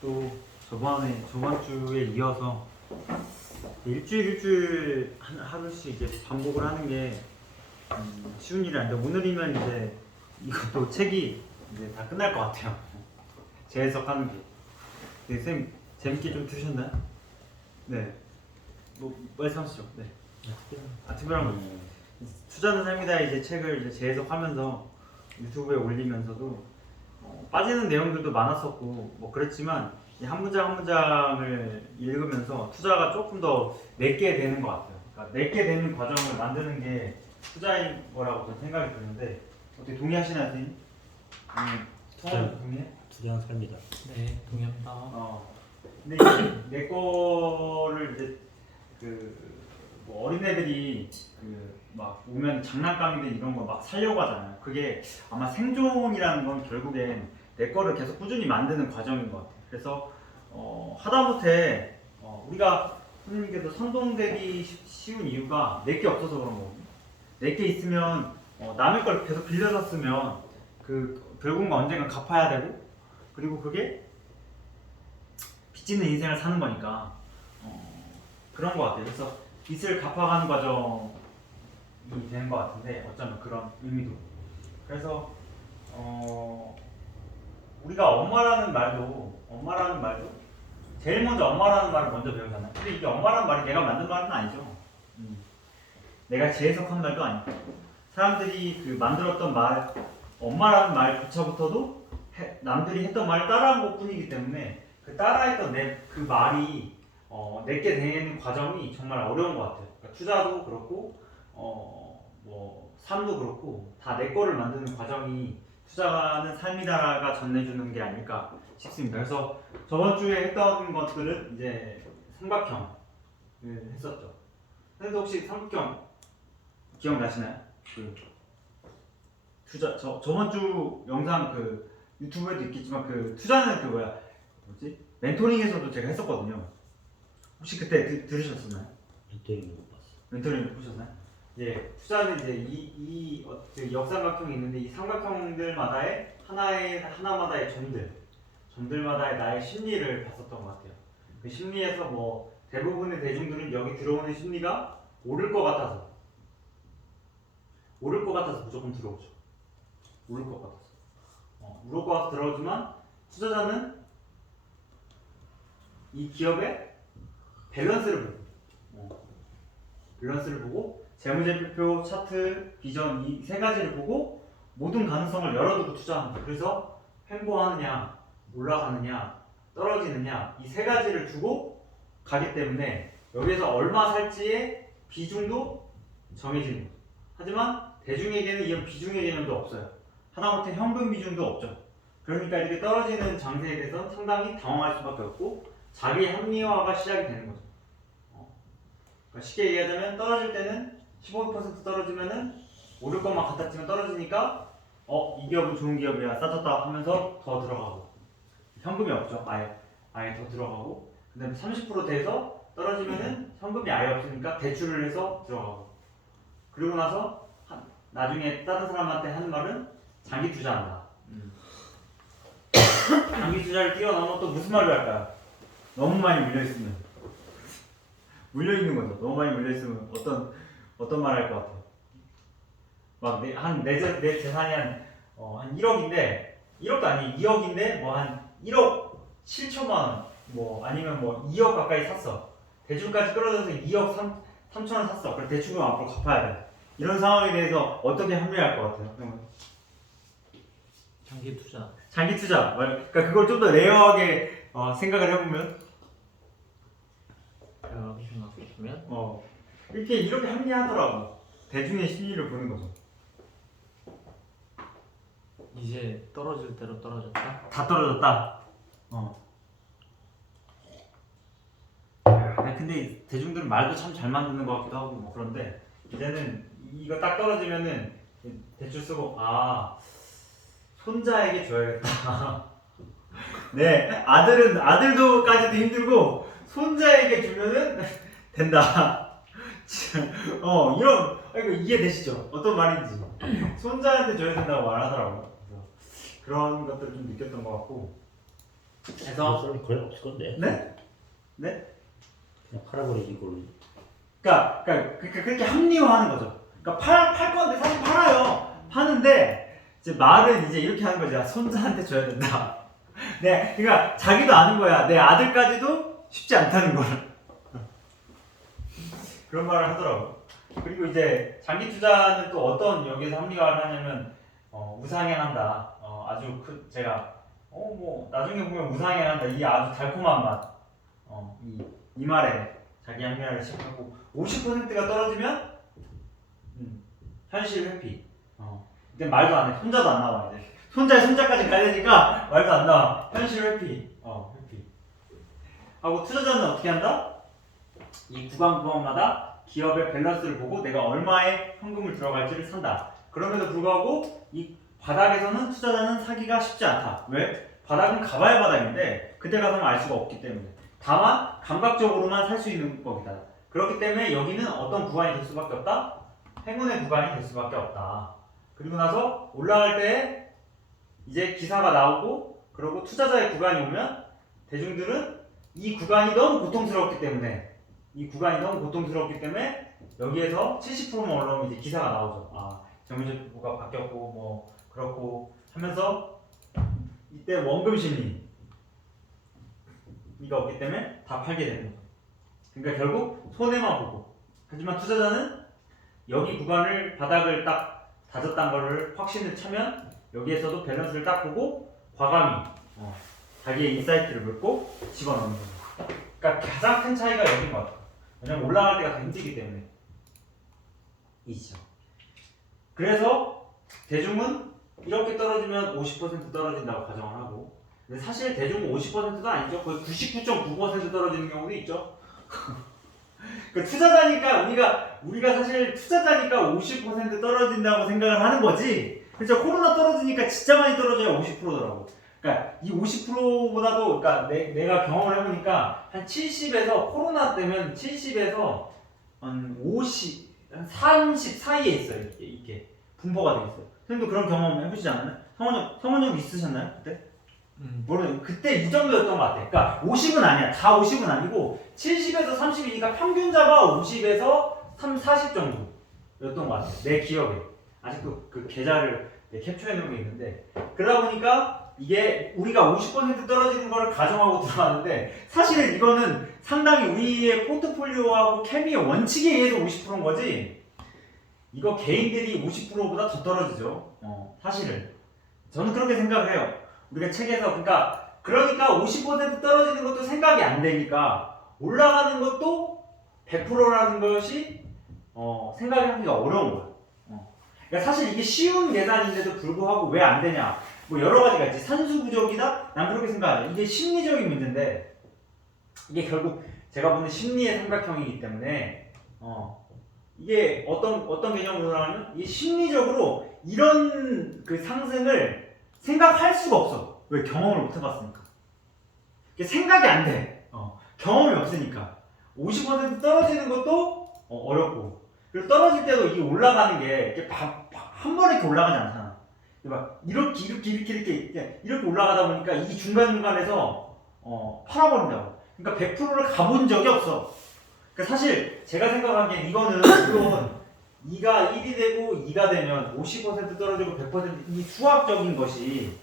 또 저번 주에 이어서 일주일 하루씩 이제 반복을 하는 게 쉬운 일이 아닌데, 오늘이면 이제 이것도 책이 이제 다 끝날 것 같아요. 재해석하는 게. 네, 선생님 재밌게 좀 들으셨나요? 네. 뭐 말씀하시죠. 네. 특별한 거. 투자는 삶이다 이제 책을 이제 재해석하면서 유튜브에 올리면서도 빠지는 내용들도 많았었고 뭐 그랬지만 한 문장 한 문장을 읽으면서 투자가 조금 더 내게 되는 것 같아요. 그러니까 내게 되는 과정을 만드는 게 투자인 거라고 저는 생각이 드는데, 어떻게 동의하시나요, 선생님? 동의해? 투자는 삶이다. 네, 동의합니다. 근데 이제 내 거를 이제 뭐 어린애들이 막 오면 장난감이든 이런 거 막 살려고 하잖아요. 그게 아마 생존이라는 건 결국엔 내 거를 계속 꾸준히 만드는 과정인 것 같아요. 그래서 하다못해 우리가 선생님께서 선동되기 쉬운 이유가 내게 없어서 그런 거거든요. 내게 있으면 남의 걸 계속 빌려서 쓰면 결국은 언젠가 갚아야 되고, 그리고 그게 빚 짓는 인생을 사는 거니까 그런 것 같아요. 그래서 빚을 갚아가는 과정이 되는 것 같은데, 어쩌면 그런 의미도. 그래서 우리가 엄마라는 말도 제일 먼저 엄마라는 말을 먼저 배우잖아요. 근데 이게 엄마라는 말이 내가 만든 말은 아니죠. 내가 재해석한 말도 아니고, 사람들이 만들었던 말, 엄마라는 말조차부터도 남들이 했던 말을 따라한 것 뿐이기 때문에 그 따라했던 그 말이 내게 되는 과정이 정말 어려운 것 같아요. 그러니까 투자도 그렇고 뭐 삶도 그렇고 다 내 거를 만드는 과정이 투자는 삶이다가 전해주는 게 아닐까 싶습니다. 그래서 저번 주에 했던 것들은 이제 삼각형을 했었죠. 근데 혹시 삼각형 기억나시나요? 투자 저번 주 영상 유튜브에도 있겠지만 투자는 멘토링에서도 제가 했었거든요. 혹시 그때 들으셨었나요? 멘토링 못 봤어. 멘토링 보셨나요? 예, 투자는 이제 이 역삼각형이 있는데 이 삼각형들마다의 하나마다의 점들마다의 나의 심리를 봤었던 것 같아요. 그 심리에서 뭐 대부분의 대중들은 여기 들어오는 심리가 오를 것 같아서 무조건 들어오죠. 오를 것 같아서. 오를 것 같아서 들어오지만 투자자는 이 기업의 밸런스를 보고 재무제표표, 차트, 비전 이 세 가지를 보고 모든 가능성을 열어두고 투자합니다. 그래서 횡보하느냐, 올라가느냐, 떨어지느냐 이 세 가지를 두고 가기 때문에 여기에서 얼마 살지의 비중도 정해지는 거죠. 하지만 대중에게는 이런 비중의 개념도 없어요. 하다못해 현금 비중도 없죠. 그러니까 이렇게 떨어지는 장세에 대해서 상당히 당황할 수밖에 없고 자기 합리화가 시작이 되는 거죠. 그러니까 쉽게 얘기하자면 떨어질 때는 15% 떨어지면은 오를 것만 같았지만 떨어지니까 이 기업은 좋은 기업이야 싸졌다 하면서 더 들어가고, 현금이 없죠. 아예 더 들어가고, 그 다음에 30% 돼서 떨어지면은 현금이 아예 없으니까 대출을 해서 들어가고, 그리고 나서 나중에 다른 사람한테 하는 말은 장기 투자한다. 장기 투자를 뛰어넘어 또 무슨 말을 할까요? 너무 많이 물려있으면 물려있는 거죠. 너무 많이 물려있으면 어떤 말 할 것 같아요? 막 내 재산이 한 1억인데 1억도 아니 2억인데 뭐 한 1억 7천만 원 뭐 아니면 뭐 2억 가까이 샀어. 대출까지 끌어들여서 2억 3천 원 샀어. 그래 대출금 앞으로 갚아야 돼. 이런 상황에 대해서 어떻게 합리할 것 같아요? 장기 투자. 장기 투자. 그러니까 그걸 좀 더 레어하게 생각을 해보면 생각해보면 이렇게 합리하더라고. 대중의 심리를 보는 거죠. 이제 떨어질 대로 떨어졌다. 다 떨어졌다. 근데 대중들은 말도 참 잘 만드는 것 같기도 하고 뭐 그런데, 이제는 이거 딱 떨어지면은 대출 쓰고 손자에게 줘야겠다. 네, 아들도까지도 힘들고 손자에게 주면은 된다. 이거 이해되시죠? 어떤 말인지. 손자한테 줘야 된다고 말하더라고요. 그래서 그런 것들을 좀 느꼈던 것 같고, 그래서 사람이 거의 없을 건데. 네? 네? 그냥 팔아버리지 그걸. 그러니까 그렇게 합리화하는 거죠. 그러니까 팔 건데 사실 팔아요. 파는데 이제 말은 이제 이렇게 하는 거지. 손자한테 줘야 된다. 네, 그러니까 자기도 아는 거야. 내 아들까지도 쉽지 않다는 걸. 그런 말을 하더라고. 그리고 이제 장기 투자는 또 어떤 여기에서 합리화를 하냐면 우상향한다. 아주 제가 뭐 나중에 보면 우상향한다. 이 아주 달콤한 맛. 이 말에 자기 합리화를 시작하고 50%가 떨어지면 현실 회피. 이제 말도 안 해. 손자도 안 나와 이제. 손자까지 가야 되니까 말도 안 나와. 현실 회피. 회피. 하고 투자자는 어떻게 한다? 이 구간마다 기업의 밸런스를 보고 내가 얼마의 현금을 들어갈지를 산다. 그럼에도 불구하고 이 바닥에서는 투자자는 사기가 쉽지 않다. 왜? 바닥은 가봐야 바닥인데 그때 가서는 알 수가 없기 때문에. 다만 감각적으로만 살 수 있는 법이다. 그렇기 때문에 여기는 어떤 구간이 될 수밖에 없다? 행운의 구간이 될 수밖에 없다. 그리고 나서 올라갈 때 이제 기사가 나오고 그리고 투자자의 구간이 오면 대중들은 이 구간이 너무 고통스럽기 때문에 여기에서 70%만 올라오면 이제 기사가 나오죠. 재무제표가 바뀌었고 뭐 그렇고 하면서 이때 원금 심리가 없기 때문에 다 팔게 되는 거죠. 그러니까 결국 손해만 보고. 하지만 투자자는 여기 구간을 바닥을 딱 다졌다는 거를 확신을 차면 여기에서도 밸런스를 딱 보고 과감히 자기의 인사이트를 물고 집어넣는 거죠. 그러니까 가장 큰 차이가 여기인 것 같아요. 왜냐면 올라갈 때가 더 힘들기 때문에. 이죠. 그래서 대중은 이렇게 떨어지면 50% 떨어진다고 가정을 하고, 근데 사실 대중은 50%도 아니죠. 거의 99.9% 떨어지는 경우도 있죠. 그 투자자니까 우리가 사실 투자자니까 50% 떨어진다고 생각을 하는 거지. 그렇죠. 코로나 떨어지니까 진짜 많이 떨어져야 50%더라고. 그러니까 이 50%보다도 그러니까 내가 경험을 해보니까 한 70에서 코로나 때면 70에서 한 50, 한 30 사이에 있어요. 이게 분포가 돼 있어요. 선생님도 그런 경험 해보시지 않았나요? 성원이 형 있으셨나요 그때? 모르는 그때 이 정도였던 것 같아. 그러니까 50은 아니야. 다 50은 아니고 70에서 30이니까 평균 잡아 50에서 40 정도였던 것 같아. 내 기억에. 아직도 그 계좌를 캡처해 놓은 게 있는데 그러다 보니까 이게 우리가 50% 떨어지는 거를 가정하고 들어가는데 사실은 이거는 상당히 우리의 포트폴리오하고 케미의 원칙에 의해서 50%인 거지 이거 개인들이 50%보다 더 떨어지죠. 사실은 저는 그렇게 생각을 해요. 우리가 책에서 그러니까 50% 떨어지는 것도 생각이 안 되니까 올라가는 것도 100%라는 것이 생각이 하기가 어려운 거예요. 그러니까 사실 이게 쉬운 계산인데도 불구하고 왜 안 되냐? 뭐 여러 가지가 있지. 산수 부족이다? 난 그렇게 생각하죠. 이게 심리적인 문제인데 이게 결국 제가 보는 심리의 삼각형이기 때문에 이게 어떤 개념으로 하면 이게 심리적으로 이런 그 상승을 생각할 수가 없어. 왜? 경험을 못 해봤으니까. 이게 생각이 안 돼. 경험이 없으니까. 50% 떨어지는 것도 어렵고. 그리고 떨어질 때도 이게 올라가는 게 이렇게 한 번에 이렇게 올라가지 않잖아. 막 이렇게 올라가다 보니까 이 중간중간에서 팔아버린다고. 그러니까 100%를 가본 적이 없어. 그러니까 사실 제가 생각하기엔 이거는 물론 2가 1이 되고 2가 되면 50% 떨어지고 100% 이 수학적인 것이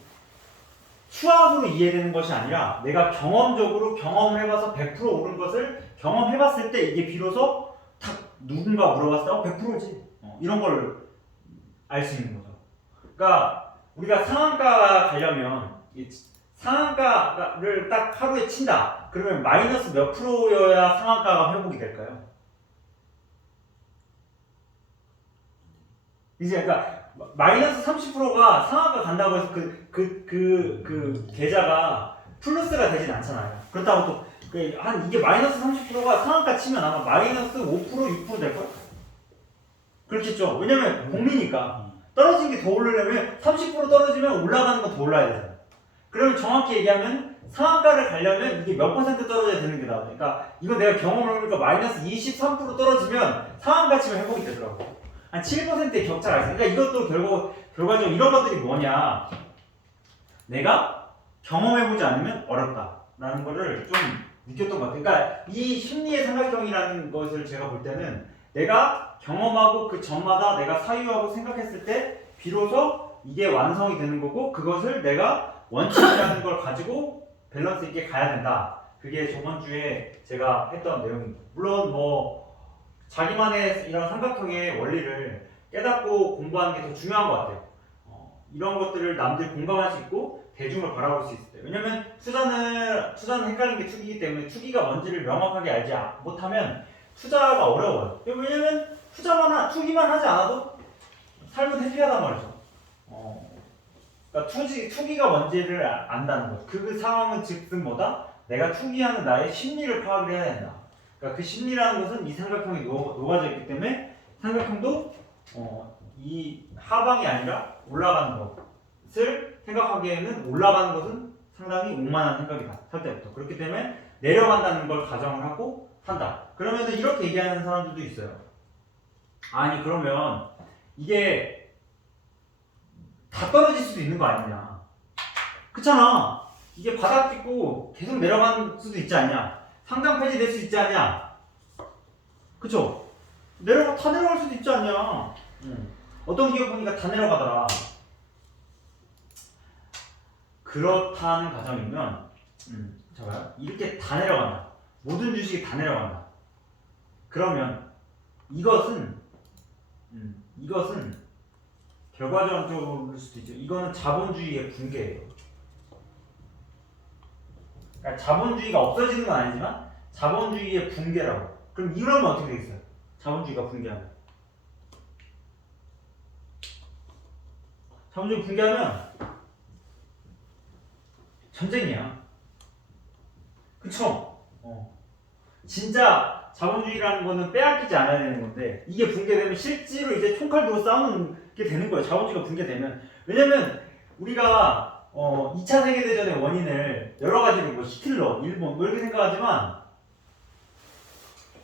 수학으로 이해되는 것이 아니라 내가 경험적으로 경험을 해봐서 100% 오른 것을 경험해봤을 때 이게 비로소 딱 누군가 물어봤을 때 100%지 이런 걸 알 수 있는 거죠. 그러니까 우리가 상한가 가려면 상한가를 딱 하루에 친다. 그러면 마이너스 몇 프로여야 상한가가 회복이 될까요? 이제 그러니까 마이너스 30%가 상한가 간다고 해서 그 계좌가 플러스가 되진 않잖아요. 그렇다고 또 이게 마이너스 30%가 상한가 치면 아마 마이너스 5% 6% 될걸? 그렇겠죠. 왜냐면 공리니까 떨어진 게 더 오르려면 30% 떨어지면 올라가는 거 더 올라야 되잖아. 그러면 정확히 얘기하면 상한가를 가려면 이게 몇 퍼센트 떨어져야 되는 게 나와. 그러니까 이거 내가 경험을 해보니까 마이너스 23% 떨어지면 상한가 치면 회복이 되더라고. 한 7%의 격차가 있어. 그러니까 이것도 결과적으로 이런 것들이 뭐냐. 내가 경험해보지 않으면 어렵다라는 거를 좀 느꼈던 것 같아요. 그러니까 이 심리의 삼각형이라는 것을 제가 볼 때는 내가 경험하고 그 점마다 내가 사유하고 생각했을 때 비로소 이게 완성이 되는 거고 그것을 내가 원칙이라는 걸 가지고 밸런스 있게 가야 된다. 그게 저번 주에 제가 했던 내용입니다. 물론 뭐 자기만의 이런 삼각형의 원리를 깨닫고 공부하는 게 더 중요한 것 같아요. 이런 것들을 남들 공감할 수 있고 대중을 바라볼 수 있을 때. 왜냐면 투자는 헷갈리는 게 투기이기 때문에 투기가 뭔지를 명확하게 알지 못하면 투자가 어려워요. 왜냐면 투기만 하지 않아도 삶은 해피하단 말이죠. 그러니까 투기가 뭔지를 안다는 것. 그 상황은 즉슨 뭐다? 내가 투기하는 나의 심리를 파악을 해야 된다. 그러니까 그 심리라는 것은 이 삼각형이 녹아져 있기 때문에 삼각형도 이 하방이 아니라 올라가는 것을 생각하기에는 올라가는 것은 상당히 오만한 생각이다. 살 때부터. 그렇기 때문에 내려간다는 걸 가정을 하고 산다. 그러면 이렇게 얘기하는 사람들도 있어요. 아니 그러면 이게 다 떨어질 수도 있는 거 아니냐. 그렇잖아. 이게 바닥 찍고 계속 내려갈 수도 있지 않냐. 상장 폐지될 수 있지 않냐. 그쵸? 다 내려갈 수도 있지 않냐. 어떤 기업 보니까 다 내려가더라. 그렇다는 가정이면 잠깐만 이렇게 다 내려간다. 모든 주식이 다 내려간다. 그러면 이것은 결과적으로일 수도 있죠. 이거는 자본주의의 붕괴예요. 그러니까 자본주의가 없어지는 건 아니지만 자본주의의 붕괴라고. 그럼 이러면 어떻게 되겠어요? 자본주의가 붕괴하면. 자본주의 붕괴하면 전쟁이야. 그쵸? 진짜 자본주의라는 거는 빼앗기지 않아야 되는 건데 이게 붕괴되면 실제로 이제 총칼 들고 싸우는 게 되는 거예요. 자본주의가 붕괴되면. 왜냐면 우리가 2차 세계대전의 원인을 여러 가지로 뭐 히틀러, 일본 뭐 이렇게 생각하지만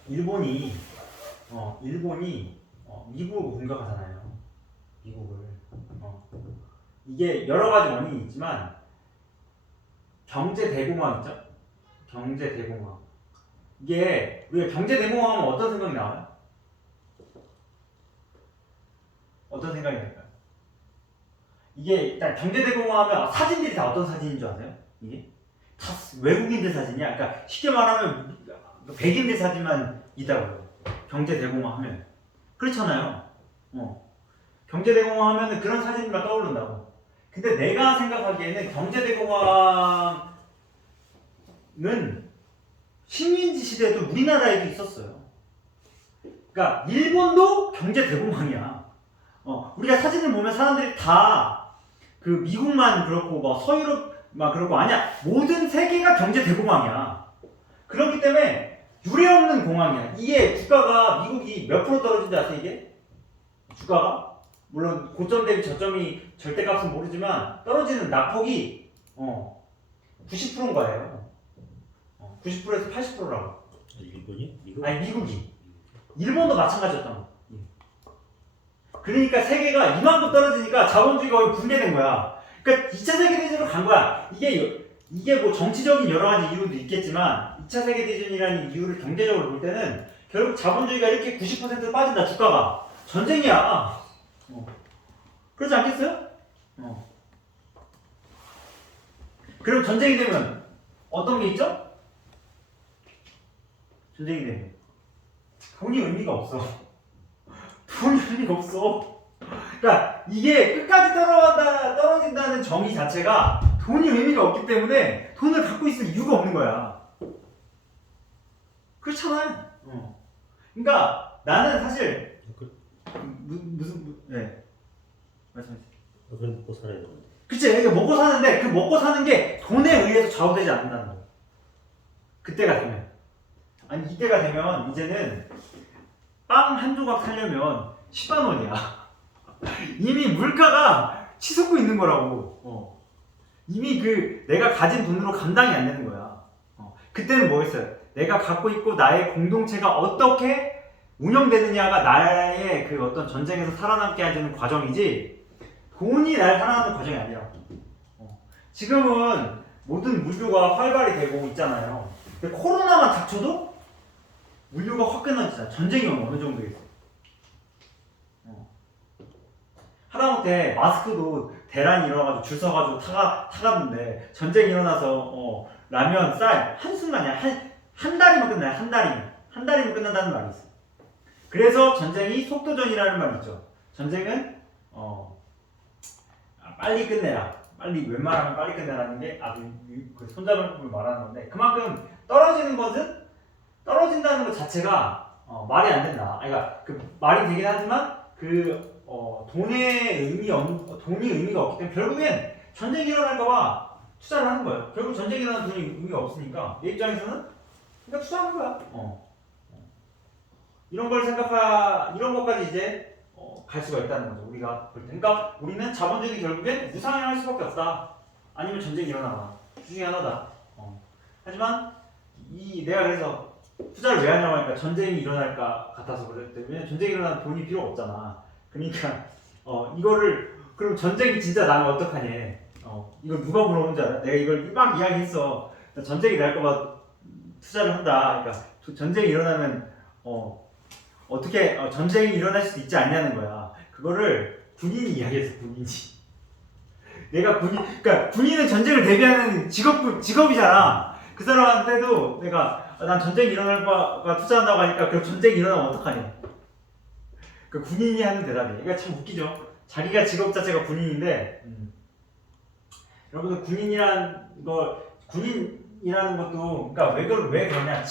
일본이 미국을 공격하잖아요. 미국을. 이게 여러 가지 원인이 있지만 경제 대공황 있죠? 경제 대공황. 이게 우리가 경제 대공황 하면 어떤 생각이 나와요? 어떤 생각이 날까요? 이게 일단 경제 대공황 하면 사진들이 다 어떤 사진인 줄 아세요? 이게 다 외국인들 사진이야. 그러니까 쉽게 말하면 백인들 사진만 있다고요. 경제 대공황 하면. 그렇잖아요. 경제 대공황 하면 그런 사진만 떠오른다고. 근데 내가 생각하기에는 경제 대공황은 식민지 시대에도 우리나라에도 있었어요. 그러니까 일본도 경제 대공황이야. 우리가 사진을 보면 사람들이 다 그 미국만 그렇고 뭐 서유럽만 그렇고 아니야. 모든 세계가 경제 대공황이야. 그렇기 때문에 유례없는 공황이야. 이게 주가가 미국이 몇 프로 떨어진지 아세요? 이게 주가가 물론 고점 대비 저점이 절대값은 모르지만 떨어지는 낙폭이 90%인 거예요. 90%에서 80%라고. 일본이? 미국? 아니 미국이. 일본도 마찬가지였던 거. 그러니까 세계가 이만큼 떨어지니까 자본주의가 거의 붕괴된 거야. 그러니까 2차 세계대전으로 간 거야. 이게 뭐 정치적인 여러 가지 이유도 있겠지만 2차 세계대전이라는 이유를 경제적으로 볼 때는 결국 자본주의가 이렇게 90% 빠진다. 주가가. 전쟁이야. 그렇지 않겠어요? 그럼 전쟁이 되면 어떤 게 있죠? 전쟁이 되면 돈이 의미가 없어. 돈이 의미가 없어. 그러니까 이게 끝까지 떨어진다는 정의 자체가 돈이 의미가 없기 때문에 돈을 갖고 있을 이유가 없는 거야. 그렇잖아요. 그러니까 나는 사실 네 말씀하세요. 그걸 먹고 살아야 되는데. 그치, 이게 먹고 사는데 그 먹고 사는 게 돈에 의해서 좌우되지 않는다는 거야. 그때가 되면. 아니 이때가 되면 이제는 빵 한 조각 사려면 10만 원이야. 이미 물가가 치솟고 있는 거라고. 이미 내가 가진 돈으로 감당이 안 되는 거야. 그때는 뭐였어요? 내가 갖고 있고 나의 공동체가 어떻게 운영되느냐가 나의 그 어떤 전쟁에서 살아남게 해주는 과정이지 돈이 날 살아남는 과정이 아니라고. 지금은 모든 물류가 활발히 되고 있잖아요. 근데 코로나만 닥쳐도 물류가 확 끊어지잖아. 전쟁이 오면 어느 정도겠어. 하다못해 마스크도 대란이 일어나가지고 줄 서가지고 타갔는데 전쟁이 일어나서 라면, 쌀 한순간이야. 한 달이면 끝나요. 한 달이면 끝난다는 말이 있어. 그래서 전쟁이 속도전이라는 말이 있죠. 전쟁은 빨리 끝내라. 웬만하면 빨리 끝내라는 게 아주 그 손자병법을 말하는 건데, 그만큼 떨어진다는 것 자체가 말이 안 된다. 그러니까 그 말이 되긴 하지만 돈이 의미가 없기 때문에 결국엔 전쟁이 일어날까봐 투자를 하는 거예요. 결국 전쟁이 일어나는 돈이 의미가 없으니까 내 입장에서는 그러니까 투자하는 거야. 이런 것까지 이제 갈 수가 있다는 거죠. 우리가 볼 때. 그러니까 우리는 자본주의 결국엔 무상향할 수밖에 없다. 아니면 전쟁이 일어나거나 둘 중에 하나다. 하지만 내가 그래서 투자를 왜 하냐고 하니까 전쟁이 일어날까 같아서 그랬대. 왜냐면 전쟁이 일어나면 돈이 필요가 없잖아. 그러니까 이거를 그럼 전쟁이 진짜 나면 어떡하냐. 이걸 누가 물어보는 줄 알아? 내가 이걸 막 이야기했어. 전쟁이 날까봐 투자를 한다. 그러니까 전쟁이 일어나면 어떻게 전쟁이 일어날 수도 있지 않냐는 거야. 그거를 군인이 이야기했어. 군인이. 그러니까 군인은 전쟁을 대비하는 직업이잖아. 그 사람한테도 내가 난 전쟁이 일어날까 투자한다고 하니까 그럼 전쟁이 일어나면 어떡하냐. 그 군인이 하는 대답이에요. 그러니까 참 웃기죠. 자기가 직업 자체가 군인인데 여러분들 군인이라는 것도 그러니까 왜 그러냐.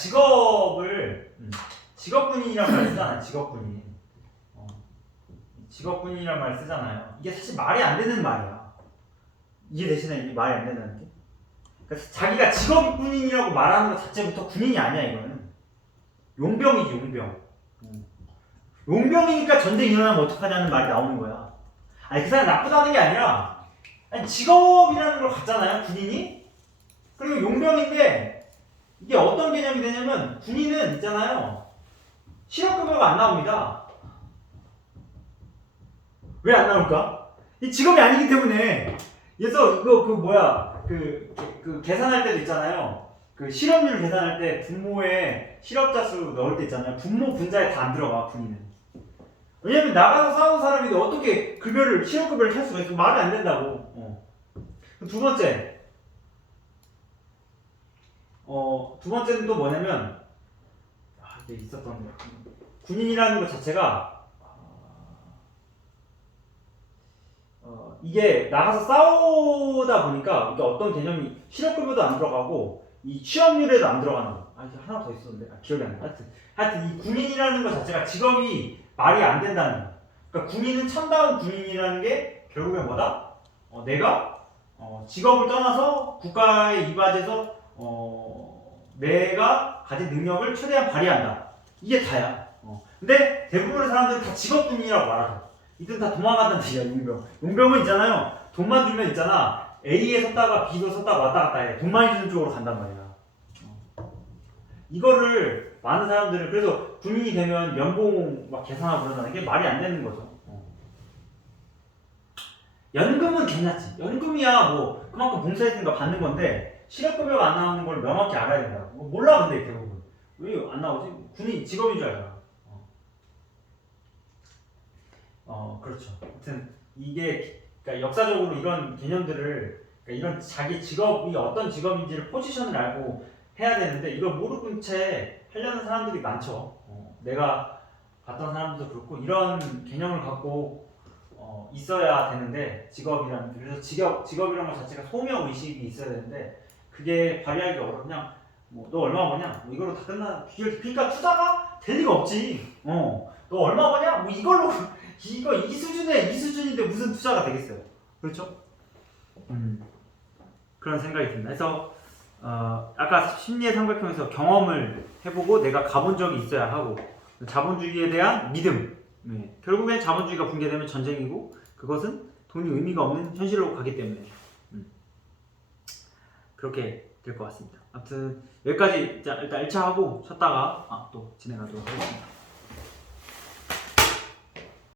직업군인이란 말 쓰잖아요. 직업군인이란 말 쓰잖아요. 이게 사실 말이 안 되는 말이야. 이해되시나요? 이게 말이 안 된다는 게? 그러니까 자기가 직업군인이라고 말하는 것 자체부터 군인이 아니야. 이거는 용병이지. 용병이니까 전쟁이 일어나면 어떡하냐는 말이 나오는 거야. 아니 그 사람 나쁘다는 게 아니라 직업이라는 걸 갖잖아요. 군인이. 그리고 용병인데 이게 어떤 개념이 되냐면 군인은 있잖아요. 실업급여가 안 나옵니다. 왜 안 나올까? 이 직업이 아니기 때문에. 그래서 이거 그 계산할 때도 있잖아요. 그 실업률 계산할 때 분모에 실업자 수 넣을 때 있잖아요. 분모 분자에 다 안 들어가 군인은. 왜냐면 나가서 싸운 사람인데 어떻게 실업급여를 탈 수가 있어? 말이 안 된다고. 두 번째는 또 뭐냐면 이게 있었던 거. 군인이라는 것 자체가 이게 나가서 싸우다 보니까 이게 어떤 개념이 실업급여도 안 들어가고 이 취업률에도 안 들어가는 거. 이게 하나 더 있었는데 기억이 안 나. 하여튼 이 군인이라는 것 자체가 직업이 말이 안 된다는 거. 그러니까 군인은 참다운 군인이라는 게 결국엔 뭐다? 내가 직업을 떠나서 국가에 이바지해서 내가 가진 능력을 최대한 발휘한다. 이게 다야. 근데 대부분의 사람들은 다 직업군인이라고 말하죠. 이들은 다 도망간다는 얘기야. 용병은 있잖아요. 돈만 주면 있잖아. A에 섰다가 B로 섰다가 왔다 갔다 해. 돈 많이 주는 쪽으로 간단 말이야. 이거를 많은 사람들은 그래서 군인이 되면 연봉 막 계산하고 그러는 게 말이 안 되는 거죠. 연금은 괜찮지. 연금이야 뭐 그만큼 봉사했으니까 받는 건데 실업급여가 안 나오는 걸 명확히 알아야 된다. 몰라 근데 대부분. 왜 안 나오지? 군인 직업인 줄 알잖아. 그렇죠. 하여튼 이게 그러니까 역사적으로 이런 개념들을 그러니까 이런 자기 직업이 어떤 직업인지를 포지션을 알고 해야 되는데 이걸 모르는 채 하려는 사람들이 많죠. 내가 봤던 사람들도 그렇고 이런 개념을 갖고 있어야 되는데 직업이라는 게 그래서 직업이라는 것 자체가 소명 의식이 있어야 되는데 그게 발휘하기가 어려워. 그냥 너 얼마 버냐? 이걸로 다 끝나. 그러니까 투자가 될 리가 없지. 너 얼마 버냐? 이걸로 이 수준인데 무슨 투자가 되겠어요? 그렇죠? 그런 생각이 듭니다. 그래서 아까 심리의 삼각형에서 경험을 해보고 내가 가본 적이 있어야 하고 자본주의에 대한 믿음. 결국엔 자본주의가 붕괴되면 전쟁이고 그것은 돈이 의미가 없는 현실로 가기 때문에 그렇게 될 것 같습니다. 아무튼 여기까지 일단 1차 하고 쉬었다가 또 진행하도록 하겠습니다.